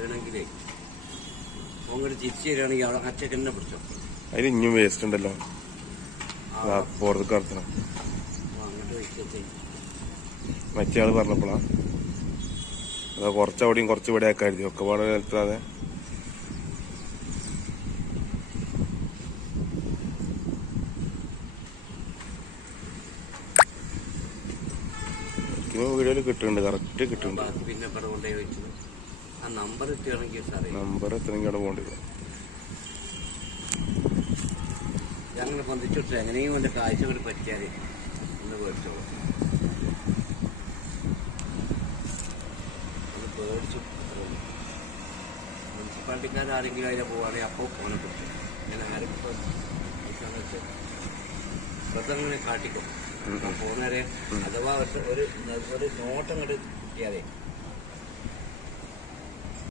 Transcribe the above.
കിട്ടണമെങ്കിലേ അങ്ങോട്ട് തിരിച്ചു തരികയാണെങ്കിൽ അവിടെ അച്ചക്ക് തന്നെ പിടിച്ചോ. അതിൽ ഇനിയും വേസ്റ്റ് ഉണ്ടല്ലോ, പുറത്തേക്ക് കടത്തണം. അങ്ങോട്ട് വെച്ചേ മറ്റേ ആള് പറഞ്ഞപ്പോളാ അതാ കുറച്ചവിടെയും കുറച്ച് ഇവിടെ ആക്കായിരുന്നു ഒക്കെ പാടെ നിലത്താതെ. വീഡിയോയിൽ കിട്ടുന്നുണ്ട്, കറക്റ്റ് കിട്ടുന്നുണ്ട്. പിന്നെ ഇവിടെ കൊണ്ടുപോയി വെച്ചത് ആ നമ്പർ എത്തുകയാണെങ്കിൽ സാറേ, നമ്പർ എത്തണമെങ്കിൽ അവിടെ പോകേണ്ടത്. ഞങ്ങൾ പൊന്തിച്ചിട്ട് എങ്ങനെയും എൻ്റെ കാഴ്ച കൂടി പറ്റിയാൽ ഒന്ന് പേടിച്ചോളൂ. ഒന്ന് പേടിച്ചു. മുനിസിപ്പാലിറ്റിക്കാരെങ്കിലും അതിലെ പോവുകയാണെങ്കിൽ അപ്പോൾ ഫോനെ പിടിച്ചു. ഞാൻ ആരും വെച്ചാൽ അങ്ങനെ കാട്ടിക്കും. ഫോൺ വരെ അഥവാ ഒരു നോട്ടം ഇങ്ങോട്ട് കിട്ടിയാലേ